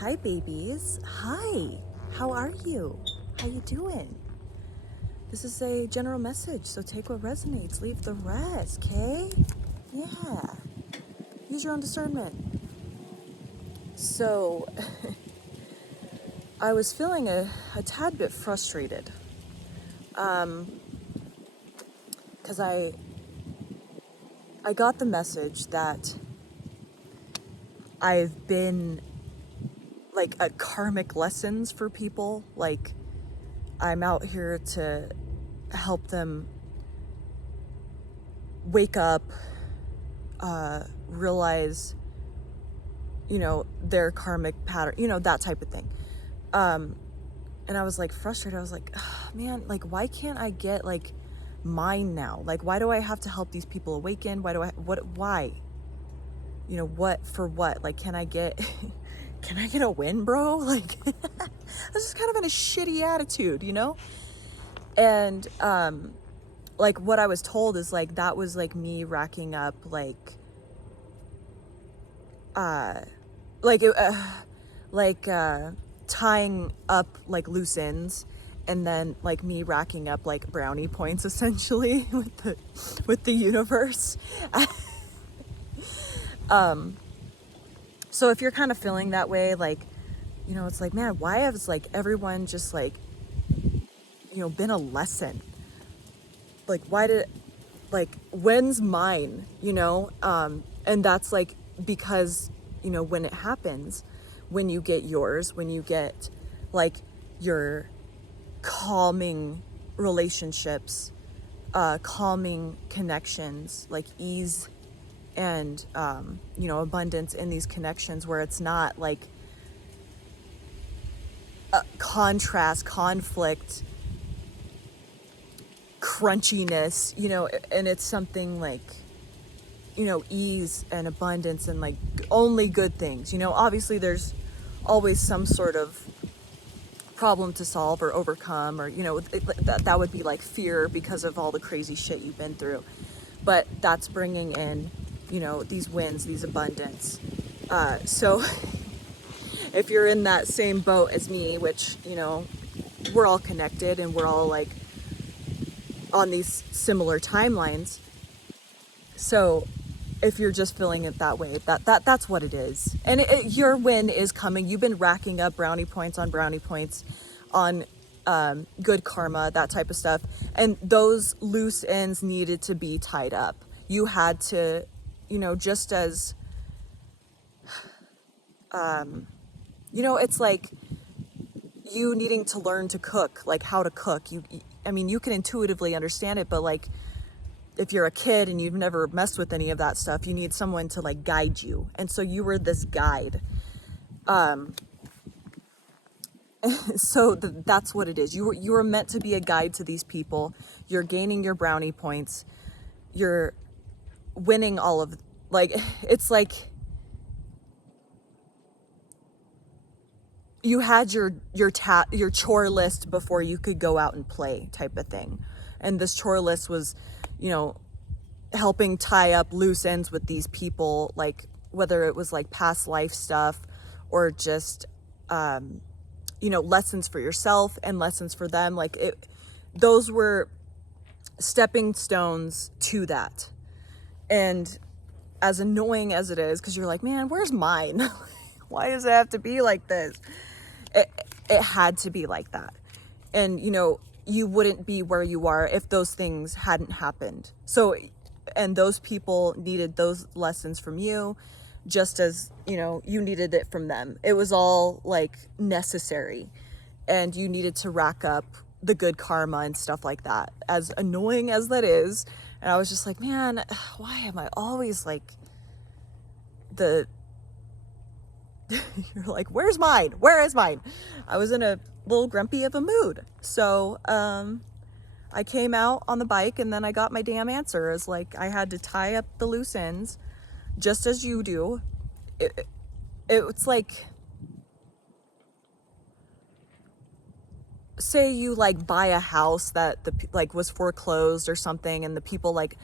Hi, babies. Hi. How are you? How you doing? This is a general message, so take what resonates, leave the rest, okay? Yeah. Use your own discernment. So, I was feeling a tad bit frustrated. Because I got the message that I've been like at karmic lessons for people. Like, I'm out here to help them wake up, realize, their karmic pattern, that type of thing. And I was like frustrated. I was like, oh, man, like, why can't I get like mine now? Like, why do I have to help these people awaken? Why? What for what? Like, can I get, can I get a win, bro? Like, I was just kind of in a shitty attitude, And, like what I was told is like, that was like me racking up uh, like, tying up like loose ends, and then like me racking up like brownie points essentially with the universe. So if you're kind of feeling that way, like, it's like, man, why has like everyone just like, been a lesson? Like, why did, like, when's mine, and that's like, because, when it happens, when you get yours, when you get like your calming relationships, calming connections, like ease and, abundance in these connections, where it's not like contrast, conflict, crunchiness, and it's something like, ease and abundance and like only good things. Obviously there's always some sort of problem to solve or overcome, or, that would be like fear because of all the crazy shit you've been through. But that's bringing in, these wins, these abundance. So if you're in that same boat as me, which, we're all connected and we're all like on these similar timelines. So if you're just feeling it that way, that's what it is. And your win is coming. You've been racking up brownie points on good karma, that type of stuff. And those loose ends needed to be tied up. You had to, just as, it's like you needing to learn to cook, like how to cook. You can intuitively understand it, but like, if you're a kid and you've never messed with any of that stuff, you need someone to like guide you. And so you were this guide. So that's what it is. You were meant to be a guide to these people. You're gaining your brownie points. You're winning all of, like, it's like you had your chore list before you could go out and play, type of thing. And this chore list was, helping tie up loose ends with these people, like whether it was like past life stuff or just, lessons for yourself and lessons for them. Like those were stepping stones to that. And as annoying as it is, because you're like, man, where's mine? Why does it have to be like this? It had to be like that. And, you wouldn't be where you are if those things hadn't happened. So, and those people needed those lessons from you, just as, you needed it from them. It was all like necessary, and you needed to rack up the good karma and stuff like that, as annoying as that is. And I was just like, man, why am I always like you're like, where's mine? Where is mine? I was in a little grumpy of a mood. So, I came out on the bike, and then I got my damn answer. Is like, I had to tie up the loose ends, just as you do. It's like, say you like buy a house that like was foreclosed or something, and the people like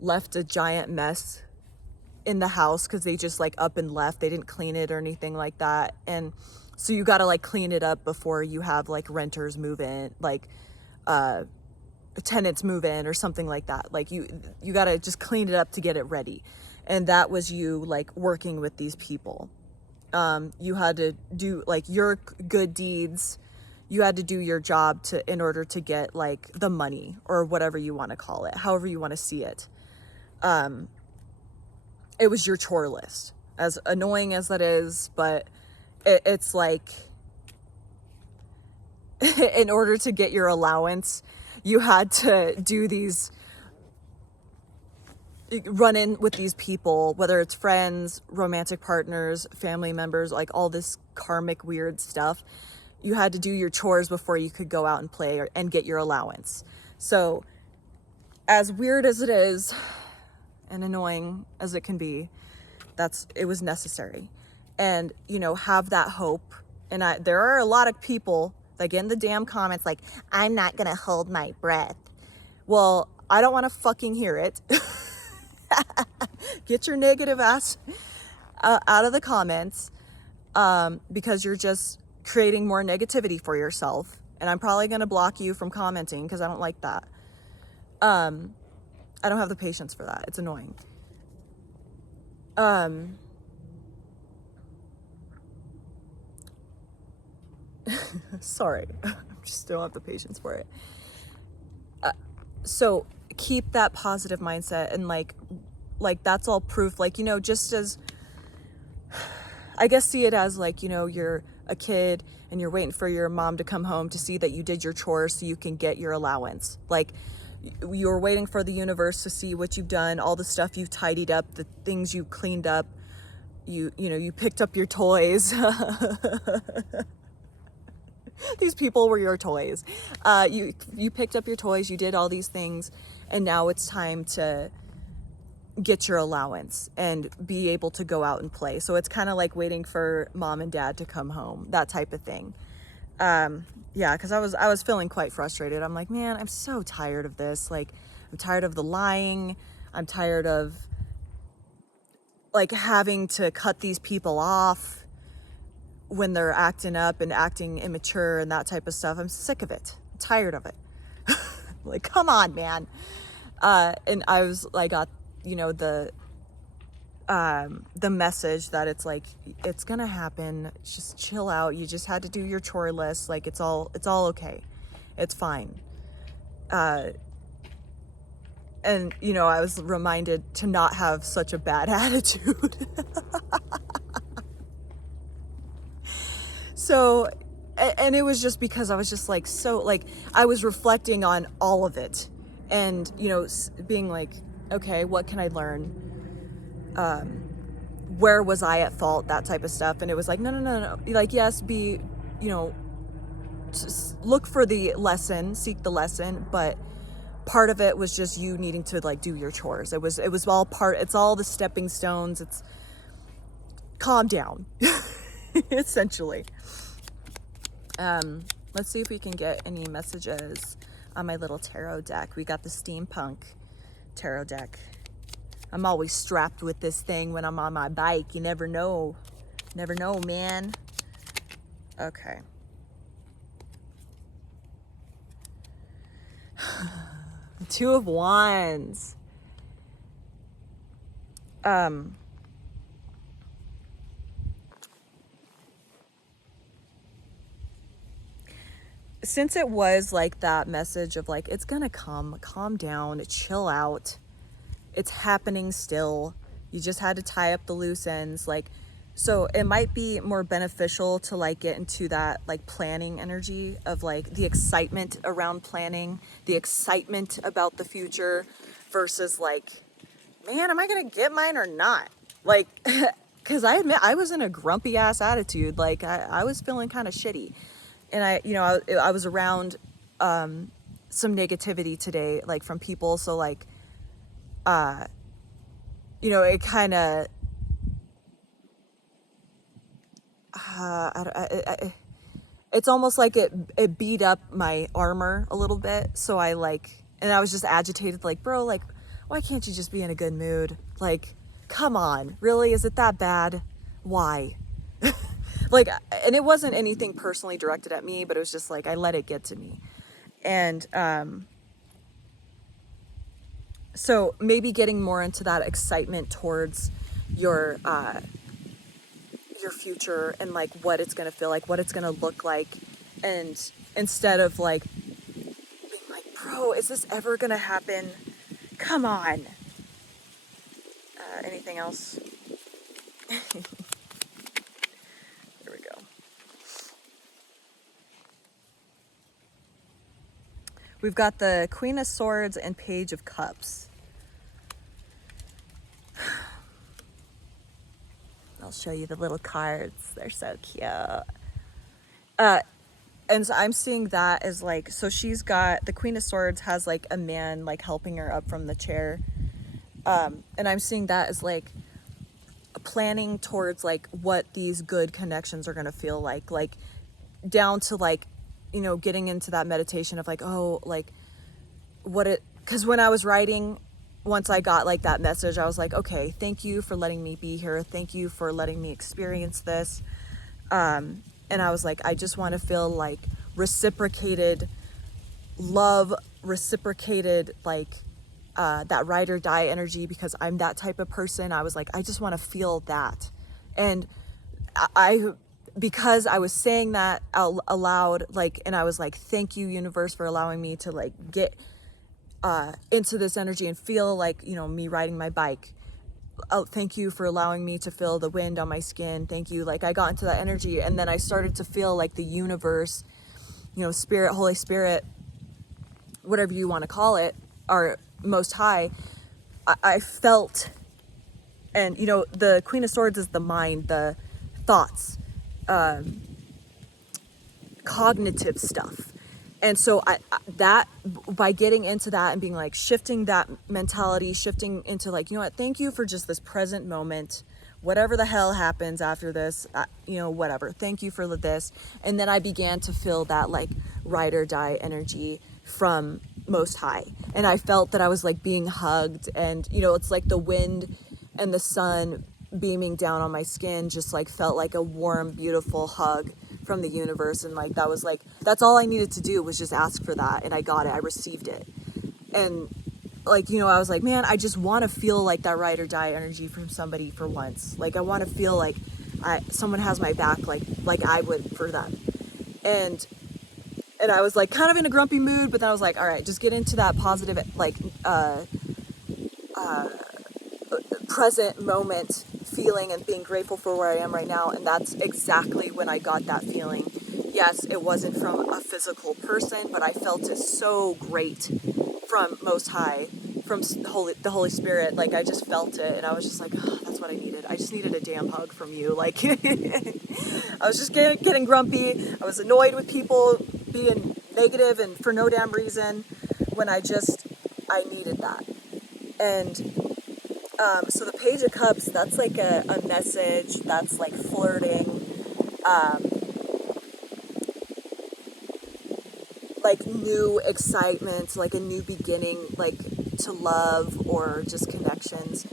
left a giant mess in the house because they just like up and left. They didn't clean it or anything like that. And so you got to like clean it up before you have like renters move in, like tenants move in or something like that. Like you got to just clean it up to get it ready. And that was you like working with these people. You had to do like your good deeds. You had to do your job in order to get like the money or whatever you want to call it, however you want to see it. It was your chore list, as annoying as that is, but it's like, in order to get your allowance, you had to do these, run in with these people, whether it's friends, romantic partners, family members, like all this karmic weird stuff. You had to do your chores before you could go out and play and get your allowance. So as weird as it is and annoying as it can be, it was necessary. And, you know, have that hope. And there are a lot of people like in the damn comments, like, I'm not going to hold my breath. Well, I don't want to fucking hear it. Get your negative ass out of the comments, because you're just creating more negativity for yourself. And I'm probably going to block you from commenting because I don't like that. I don't have the patience for that. It's annoying. Sorry. I just don't have the patience for it. So keep that positive mindset, and like that's all proof. Like, you know, just as, I guess, see it as like, you know, you're a kid and you're waiting for your mom to come home to see that you did your chores so you can get your allowance. Like, you're waiting for the universe to see what you've done, all the stuff you've tidied up, the things you cleaned up, you know, you picked up your toys. These people were your toys. You picked up your toys, you did all these things, and now it's time to get your allowance and be able to go out and play. So it's kind of like waiting for mom and dad to come home, that type of thing. Yeah, because I was feeling quite frustrated. I'm like, man, I'm so tired of this. Like, I'm tired of the lying. I'm tired of like having to cut these people off when they're acting up and acting immature and that type of stuff. I'm sick of it. I'm tired of it. Like, come on, man. And I was like, got, you know, the message that it's like, it's gonna happen. Just chill out. You just had to do your chore list. Like, it's all okay. It's fine. And, you know, I was reminded to not have such a bad attitude. So, and it was just because I was just like, so like, I was reflecting on all of it and, you know, being like, okay, what can I learn? Where was I at fault? That type of stuff. And it was like, no. Like, yes, you know, look for the lesson, seek the lesson, but part of it was just you needing to like do your chores. It was all it's all the stepping stones. It's calm down, essentially. Let's see if we can get any messages on my little tarot deck. We got the steampunk tarot deck. I'm always strapped with this thing when I'm on my bike. You never know. Never know, man. Okay. Two of Wands. Since it was like that message of like, it's gonna come, calm down, chill out. It's happening still. You just had to tie up the loose ends. Like, so it might be more beneficial to like get into that like planning energy of like the excitement around planning, the excitement about the future versus like, man, am I gonna get mine or not? Like, cause I admit I was in a grumpy ass attitude. Like I was feeling kind of shitty. And I was around some negativity today, like from people. So like, you know, it kind of, it's almost like it beat up my armor a little bit. So and I was just agitated, like, bro, like, why can't you just be in a good mood? Like, come on, really? Is it that bad? Why? Like, and it wasn't anything personally directed at me, but it was just like, I let it get to me. And, so maybe getting more into that excitement towards your future and like what it's going to feel like, what it's going to look like. And instead of like being like, bro, is this ever going to happen? Come on. Anything else? Here we go. We've got the Queen of Swords and Page of Cups. I'll show you the little cards. They're so cute. And so I'm seeing that as like, so she's got, the Queen of Swords has like a man like helping her up from the chair. And I'm seeing that as like planning towards like what these good connections are going to feel like down to like, you know, getting into that meditation of like, oh, like what it, because when I was writing, once I got like that message, I was like, okay, thank you for letting me be here. Thank you for letting me experience this. And I was like, I just want to feel like reciprocated love, reciprocated like that ride or die energy, because I'm that type of person. I was like, I just want to feel that. And I because I was saying that out aloud, like, and I was like, thank you, universe, for allowing me to like get into this energy and feel like, you know, me riding my bike. Oh, thank you for allowing me to feel the wind on my skin. Thank you. Like I got into that energy, and then I started to feel like the universe, you know, spirit, Holy Spirit, whatever you want to call it, or Most High. I felt, and you know, the Queen of Swords is the mind, the thoughts, cognitive stuff. And so that by getting into that and being like shifting that mentality, shifting into like, you know what, thank you for just this present moment, whatever the hell happens after this, you know, whatever, thank you for this. And then I began to feel that like ride or die energy from Most High. And I felt that I was like being hugged, and you know, it's like the wind and the sun beaming down on my skin just like felt like a warm, beautiful hug from the universe. And like that was like, that's all I needed to do was just ask for that, and I got it, I received it. And like, you know, I was like, man, I just want to feel like that ride or die energy from somebody for once. Like I want to feel like someone has my back like I would for them. And I was like kind of in a grumpy mood, but then I was like, all right, just get into that positive like present moment feeling and being grateful for where I am right now. And that's exactly when I got that feeling. Yes, it wasn't from a physical person, but I felt it so great from Most High, from the Holy Spirit. Like I just felt it, and I was just like, oh, that's what I needed. I just needed a damn hug from you. Like I was just getting grumpy. I was annoyed with people being negative and for no damn reason, when I needed that. And so the Page of Cups, that's like a message that's like flirting, like new excitement, like a new beginning, like to love or just connections.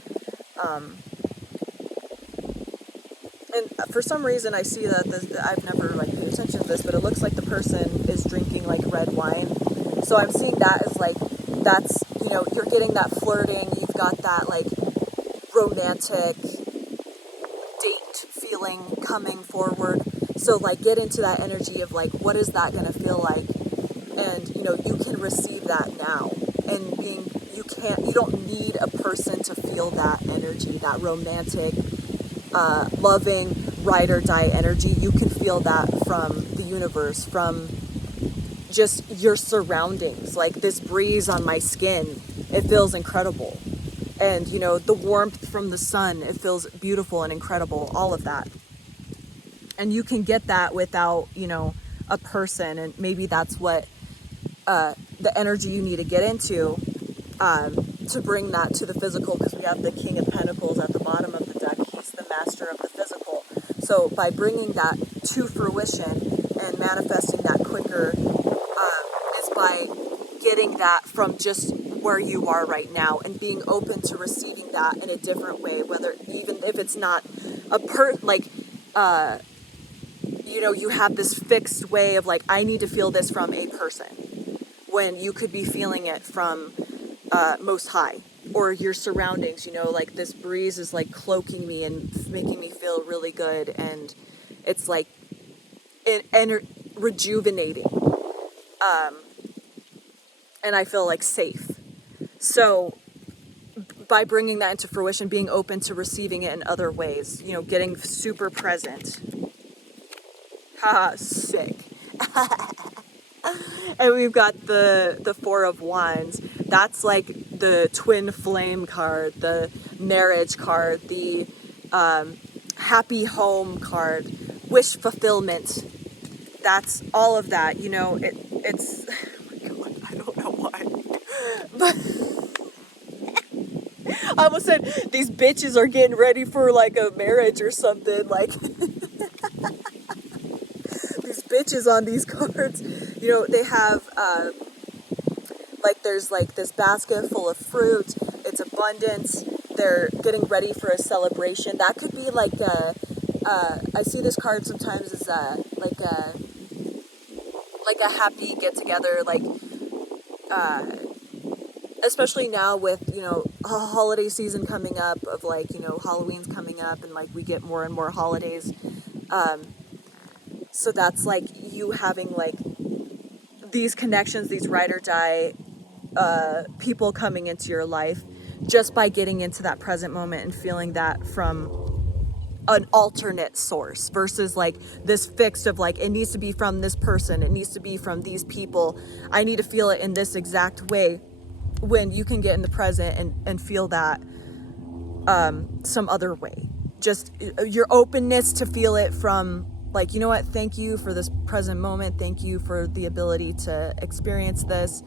And for some reason I see that I've never like paid attention to this, but it looks like the person is drinking like red wine. So I'm seeing that as like, that's, you know, you're getting that flirting, you've got that like romantic date feeling coming forward. So like get into that energy of like, what is that going to feel like? And you know, you can receive that now. And you don't need a person to feel that energy, that romantic, loving ride or die energy. You can feel that from the universe, from just your surroundings. Like this breeze on my skin, it feels incredible. And you know, the warmth from the sun, it feels beautiful and incredible, all of that. And you can get that without, you know, a person. And maybe that's what the energy you need to get into to bring that to the physical, because we have the King of Pentacles at the bottom of the deck. He's the master of the physical. So by bringing that to fruition and manifesting that quicker is by getting that from just where you are right now and being open to receiving that in a different way, whether even if it's not you have this fixed way of like, I need to feel this from a person, when you could be feeling it from Most High or your surroundings. Like this breeze is like cloaking me and making me feel really good, and it's like rejuvenating, and I feel like safe. So by bringing that into fruition, being open to receiving it in other ways, getting super present. Haha, sick. And we've got the Four of Wands. That's like the twin flame card, the marriage card, the happy home card, wish fulfillment. That's all of that. It's oh my God, I don't know why, but I almost said these bitches are getting ready for like a marriage or something. Like these bitches on these cards, they have there's like this basket full of fruit. It's abundance. They're getting ready for a celebration. That could be like I see this card sometimes as like a happy get together, like especially now with a holiday season coming up, of like Halloween's coming up, and like we get more and more holidays, so that's like you having like these connections, these ride or die people coming into your life, just by getting into that present moment and feeling that from an alternate source, versus like this fixed of like, it needs to be from this person, it needs to be from these people, I need to feel it in this exact way, when you can get in the present and feel that some other way. Just your openness to feel it from like, you know what, thank you for this present moment, thank you for the ability to experience this.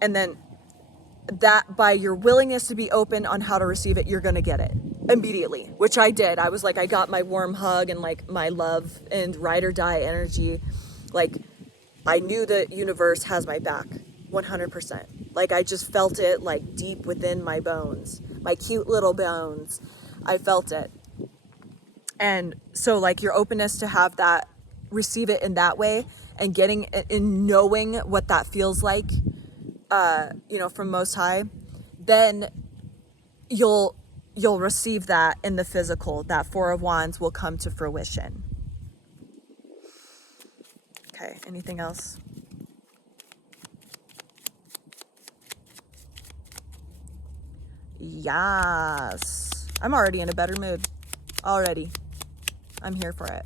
And then that, by your willingness to be open on how to receive it, you're going to get it immediately, which I did. I was like, I got my warm hug and like my love and ride or die energy. Like I knew the universe has my back 100%. Like I just felt it like deep within my bones, my cute little bones. I felt it. And so like your openness to have that, receive it in that way, and getting in, knowing what that feels like, from Most High, then you'll receive that in the physical. That Four of Wands will come to fruition. Okay, anything else? Yes. I'm already in a better mood. Already. I'm here for it.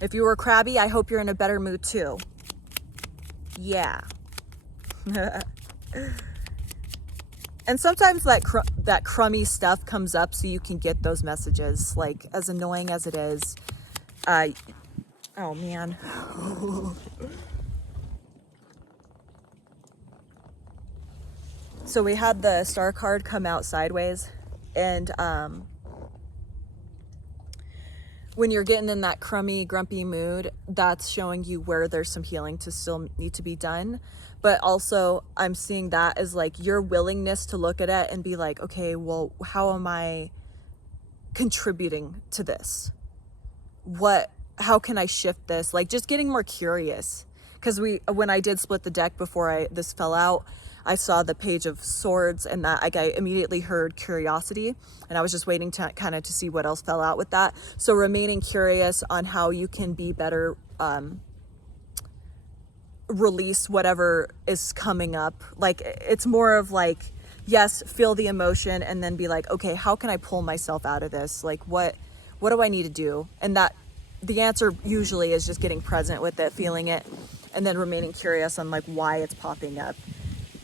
If you were crabby, I hope you're in a better mood too. Yeah. And sometimes that crummy stuff comes up so you can get those messages, like as annoying as it is. Oh man. So we had the star card come out sideways, and when you're getting in that crummy, grumpy mood, that's showing you where there's some healing to still need to be done. But also I'm seeing that as like your willingness to look at it and be like, okay, well, how am I contributing to this? How can I shift this? Like just getting more curious. Because when I did split the deck before this fell out, I saw the Page of Swords, and that like I immediately heard curiosity, and I was just waiting to kind of to see what else fell out with that. So remaining curious on how you can be better, release whatever is coming up. Like it's more of like, yes, feel the emotion and then be like, okay, how can I pull myself out of this? Like what do I need to do? And that the answer usually is just getting present with it, feeling it, and then remaining curious on like why it's popping up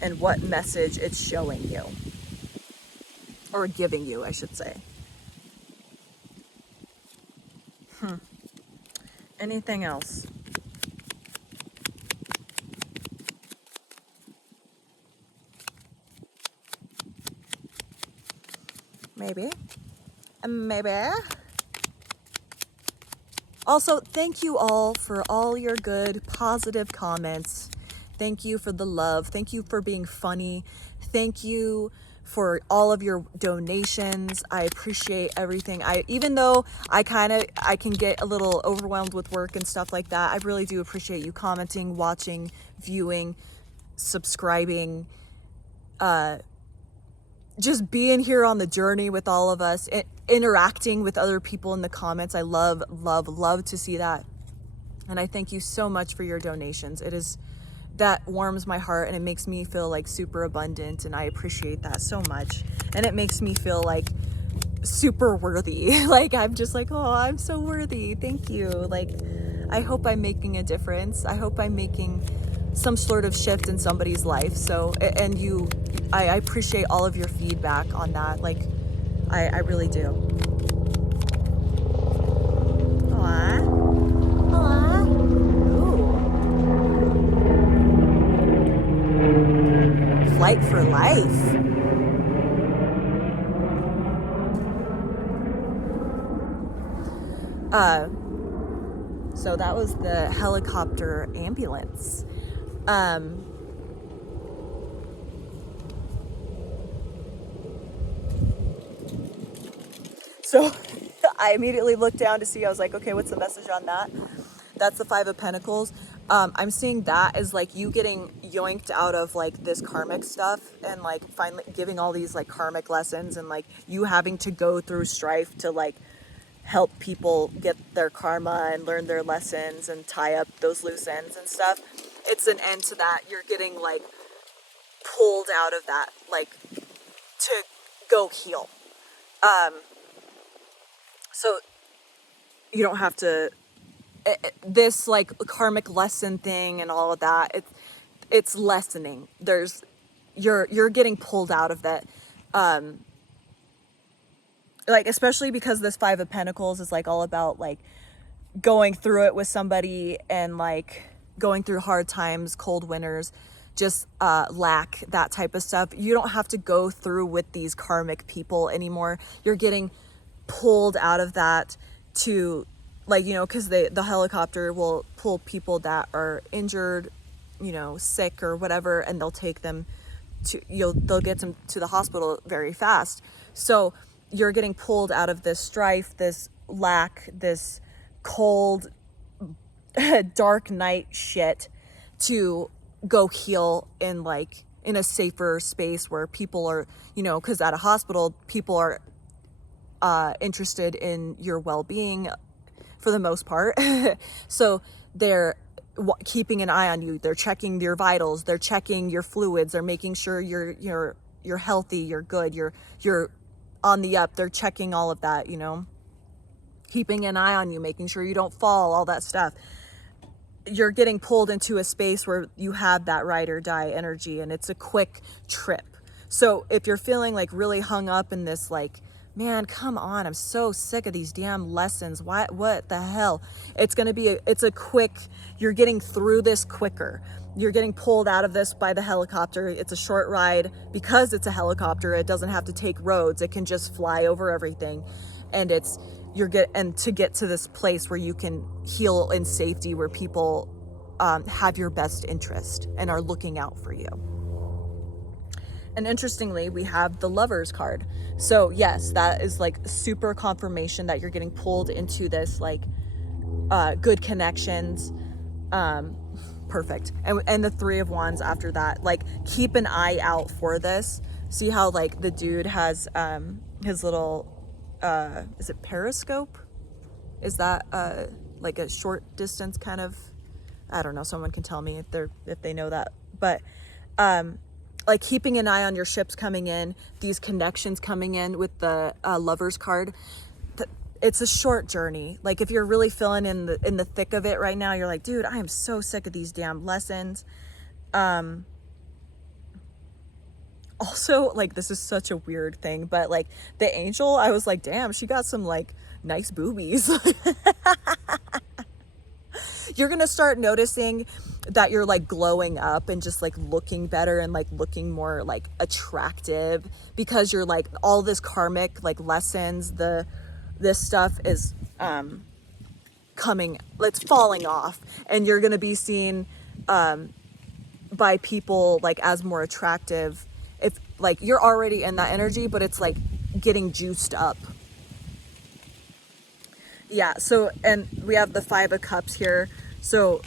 and what message it's showing you, or giving you, I should say. Anything else? Maybe. Also, thank you all for all your good, positive comments. Thank you for the love. Thank you for being funny. Thank you for all of your donations. I appreciate everything. Even though I can get a little overwhelmed with work and stuff like that, I really do appreciate you commenting, watching, viewing, subscribing, just being here on the journey with all of us, interacting with other people in the comments. I love, love, love to see that. And I thank you so much for your donations. That warms my heart, and it makes me feel like super abundant, and I appreciate that so much. And it makes me feel like super worthy. Like, I'm just like, oh, I'm so worthy. Thank you. Like, I hope I'm making a difference. I hope I'm making some sort of shift in somebody's life. So, and I appreciate all of your feedback on that. Like, I really do. Aww. Aww. Ooh. Flight for life. So that was the helicopter ambulance. So I immediately looked down to see, I was like, okay, what's the message on that? That's the Five of Pentacles. I'm seeing that as like you getting yoinked out of like this karmic stuff, and like finally giving all these like karmic lessons, and like you having to go through strife to like help people get their karma and learn their lessons and tie up those loose ends and stuff. It's an end to that. You're getting like pulled out of that, like to go heal. So you don't have to, this like karmic lesson thing and all of that, it's lessening. You're getting pulled out of that. Like, especially because this Five of Pentacles is like all about like going through it with somebody, and like going through hard times, cold winters, just lack, that type of stuff. You don't have to go through with these karmic people anymore. You're getting pulled out of that to, like, you know, because the helicopter will pull people that are injured, you know, sick or whatever, and they'll take them to, they'll get them to the hospital very fast. So you're getting pulled out of this strife, this lack, this cold, dark night shit, to go heal in like in a safer space where people are, you know, because at a hospital people are interested in your well-being for the most part. So they're keeping an eye on you. They're checking your vitals. They're checking your fluids. They're making sure you're healthy. You're good. You're on the up. They're checking all of that, you know, keeping an eye on you, making sure you don't fall, all that stuff. You're getting pulled into a space where you have that ride or die energy, and it's a quick trip. So if you're feeling like really hung up in this, like, man, come on, I'm so sick of these damn lessons. What the hell? It's going to be it's a quick, you're getting through this quicker. You're getting pulled out of this by the helicopter. It's a short ride. Because it's a helicopter, it doesn't have to take roads. It can just fly over everything. And to get to this place where you can heal in safety, where people have your best interest and are looking out for you. And interestingly, we have the Lovers card. So yes, that is like super confirmation that you're getting pulled into this like good connections. Perfect. And the Three of Wands after that, like, keep an eye out for this. See how like the dude has his little is it periscope? Is that like a short distance kind of, I don't know, someone can tell me if they know that. But like keeping an eye on your ships coming in, these connections coming in with the Lovers card. It's a short journey. Like, if you're really feeling in the thick of it right now, you're like, dude, I am so sick of these damn lessons. Also, like, this is such a weird thing, but like the angel, I was like, damn, she got some like nice boobies. You're gonna start noticing that you're like glowing up and just like looking better and like looking more like attractive, because you're like all this karmic like lessons, this stuff is it's falling off, and you're gonna be seen by people like as more attractive if like you're already in that energy, but it's like getting juiced up. Yeah, so, and we have the 5 of Cups here. So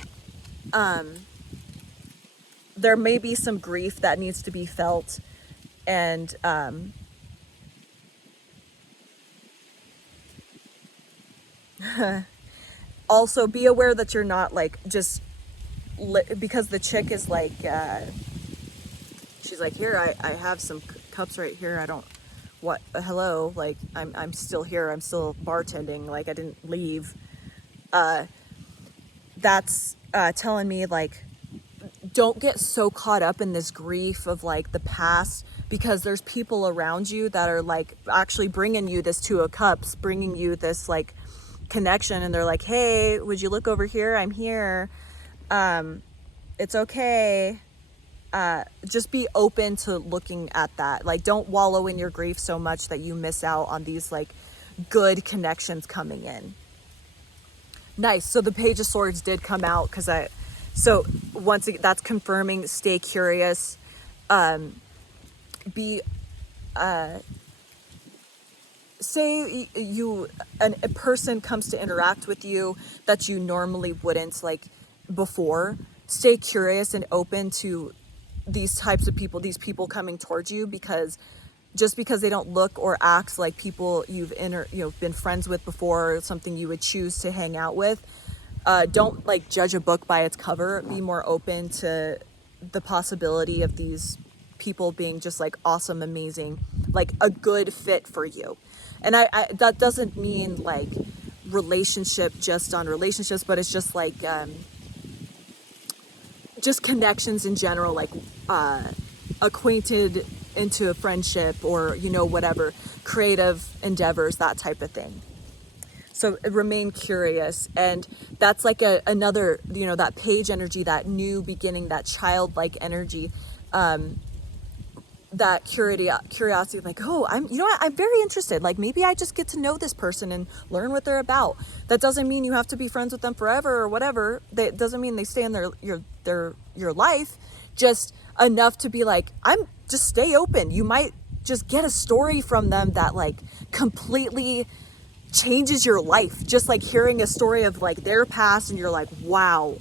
there may be some grief that needs to be felt, and also be aware that you're not like just because the chick is like she's like, here, I have some cups right here, I don't, what, hello, like I'm still here, I'm still bartending, like I didn't leave. That's telling me like, don't get so caught up in this grief of like the past, because there's people around you that are like actually bringing you this 2 of Cups, bringing you this like connection, and they're like, hey, would you look over here, I'm here, it's okay. Just be open to looking at that. Like, don't wallow in your grief so much that you miss out on these like good connections coming in. Nice. So the Page of Swords did come out so once again, that's confirming, stay curious. Be, say a person comes to interact with you that you normally wouldn't like before. Stay curious and open to these types of people, these people coming towards you, because just because they don't look or act like people you've been friends with before, or something you would choose to hang out with, don't like judge a book by its cover. Be more open to the possibility of these people being just like awesome, amazing, like a good fit for you. And I that doesn't mean like relationship just on relationships, but it's just like just connections in general, like acquainted into a friendship, or whatever, creative endeavors, that type of thing. So remain curious, and that's like another, that page energy, that new beginning, that childlike energy, that curiosity, like, oh, I'm very interested, like maybe I just get to know this person and learn what they're about. That doesn't mean you have to be friends with them forever or whatever. That doesn't mean they stay in your life, just enough to be like, just stay open. You might just get a story from them that like completely changes your life. Just like hearing a story of like their past, and you're like, wow,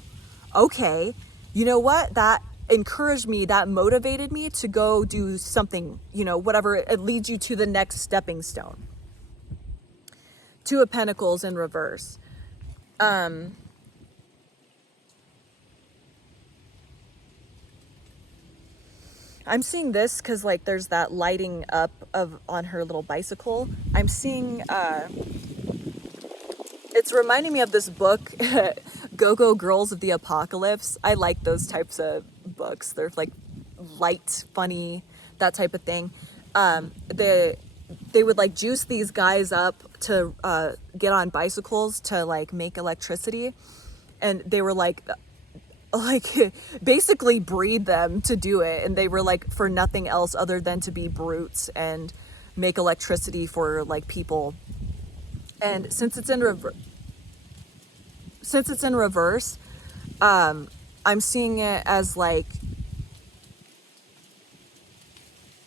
okay, you know what, that encouraged me, that motivated me to go do something, whatever, it leads you to the next stepping stone. 2 of Pentacles in reverse. I'm seeing this because like there's that lighting up on her little bicycle. I'm seeing it's reminding me of this book, Go-Go Girls of the Apocalypse. I like those types of books. They're like light, funny, that type of thing. They would like juice these guys up to get on bicycles to like make electricity, and they were like basically breed them to do it, and they were like for nothing else other than to be brutes and make electricity for like people. And since it's in reverse, I'm seeing it as like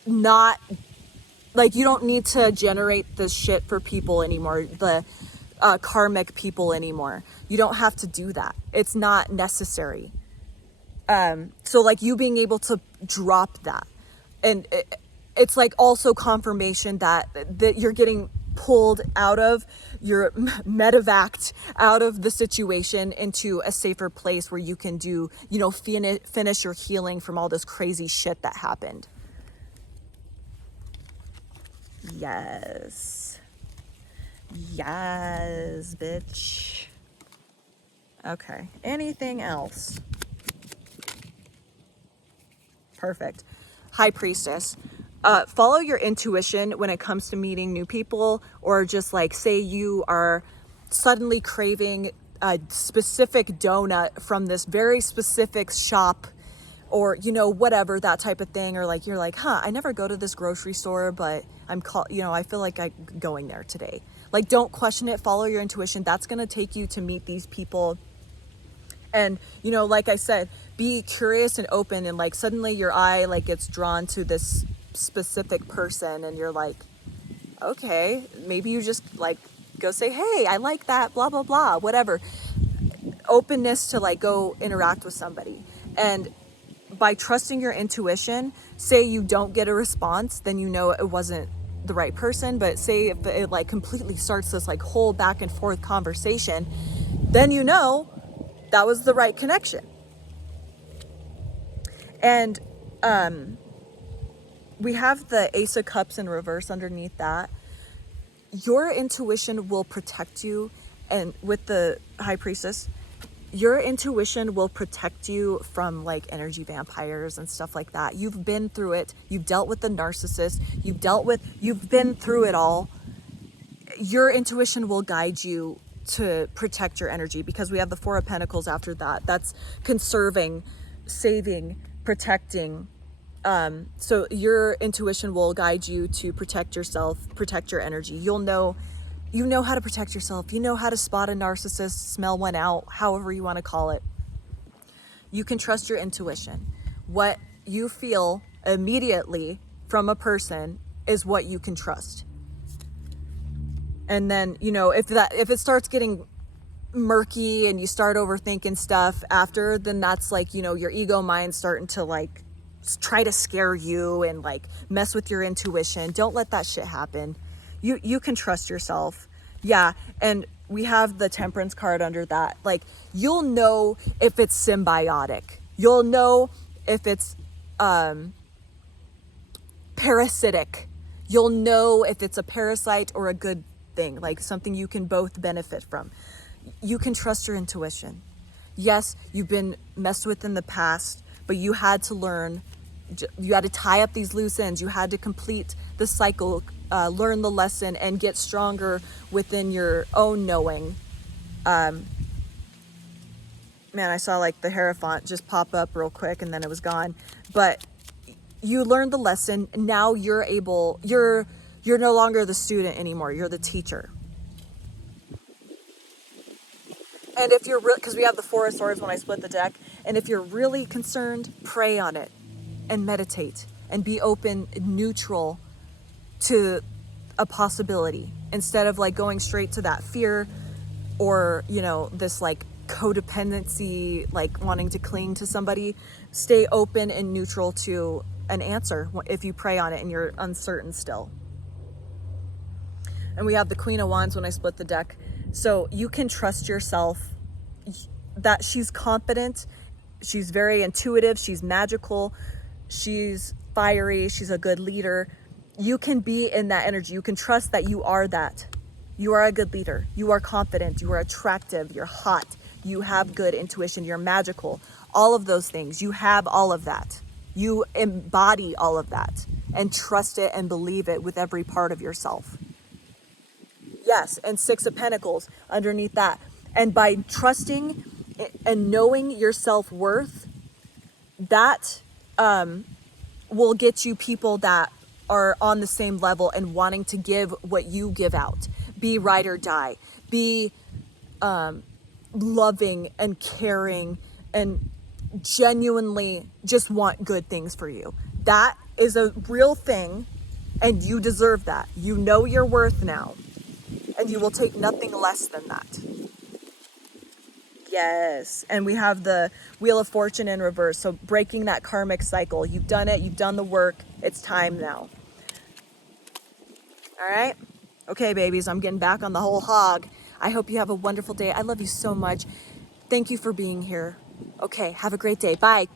not like, you don't need to generate this shit for people anymore, the karmic people anymore. You don't have to do that. It's not necessary. So like you being able to drop that, and it's like also confirmation that you're getting pulled out of, you're medevaced out of the situation into a safer place where you can do, finish your healing from all this crazy shit that happened. Yes, bitch. Okay, anything else? Perfect. High Priestess. Follow your intuition when it comes to meeting new people, or just like, say you are suddenly craving a specific donut from this very specific shop, or whatever, that type of thing, or like you're like, I never go to this grocery store, but I feel like I'm going there today. Like, don't question it, follow your intuition. That's going to take you to meet these people And, you know, like I said, be curious and open, and like suddenly your eye like gets drawn to this specific person and you're like, okay, maybe you just like go say, hey, I like that, blah, blah, blah, whatever. Openness to like go interact with somebody. And by trusting your intuition, say you don't get a response, then you know it wasn't the right person. But say if it like completely starts this like whole back and forth conversation, then you know that was the right connection. And we have the Ace of Cups in reverse underneath that. Your intuition will protect you. And with the High Priestess, your intuition will protect you from like energy vampires and stuff like that. You've been through it. You've dealt with the narcissist. You've been through it all. Your intuition will guide you to protect your energy, because we have the Four of Pentacles after that. That's conserving, saving, protecting. So your intuition will guide you to protect yourself, protect your energy. You know how to protect yourself. You know how to spot a narcissist, smell one out, however you want to call it. You can trust your intuition. What you feel immediately from a person is what you can trust. And then, you know, if it starts getting murky and you start overthinking stuff after, then that's like, you know, your ego mind starting to like try to scare you and like mess with your intuition. Don't let that shit happen. You can trust yourself. Yeah. And we have the Temperance card under that. Like, you'll know if it's symbiotic. You'll know if it's parasitic. You'll know if it's a parasite or a good thing, like something you can both benefit from. You can trust your intuition. Yes, you've been messed with in the past, but you had to learn. You had to tie up these loose ends. You had to complete the cycle, learn the lesson, and get stronger within your own knowing. Man, I saw like the Hierophant just pop up real quick and then it was gone. But you learned the lesson. Now you're no longer the student anymore. You're the teacher. And if you're because we have the Four of Swords when I split the deck, and if you're really concerned, pray on it and meditate and be open, neutral to a possibility, instead of like going straight to that fear or, you know, this like codependency, like wanting to cling to somebody. Stay open and neutral to an answer if you pray on it and you're uncertain still. And we have the Queen of Wands when I split the deck. So you can trust yourself that she's confident, she's very intuitive, she's magical, she's fiery, she's a good leader. You can be in that energy. You can trust that you are that. You are a good leader. You are confident. You are attractive. You're hot. You have good intuition. You're magical. All of those things. You have all of that. You embody all of that and trust it and believe it with every part of yourself. Yes, and Six of Pentacles underneath that. And by trusting and knowing your self-worth, that will get you people that are on the same level and wanting to give what you give out. Be ride or die. Be loving and caring and genuinely just want good things for you. That is a real thing, and you deserve that. You know your worth now, and you will take nothing less than that. Yes. And we have the Wheel of Fortune in reverse. So breaking that karmic cycle. You've done it. You've done the work. It's time now. All right. Okay, babies. I'm getting back on the whole hog. I hope you have a wonderful day. I love you so much. Thank you for being here. Okay. Have a great day. Bye.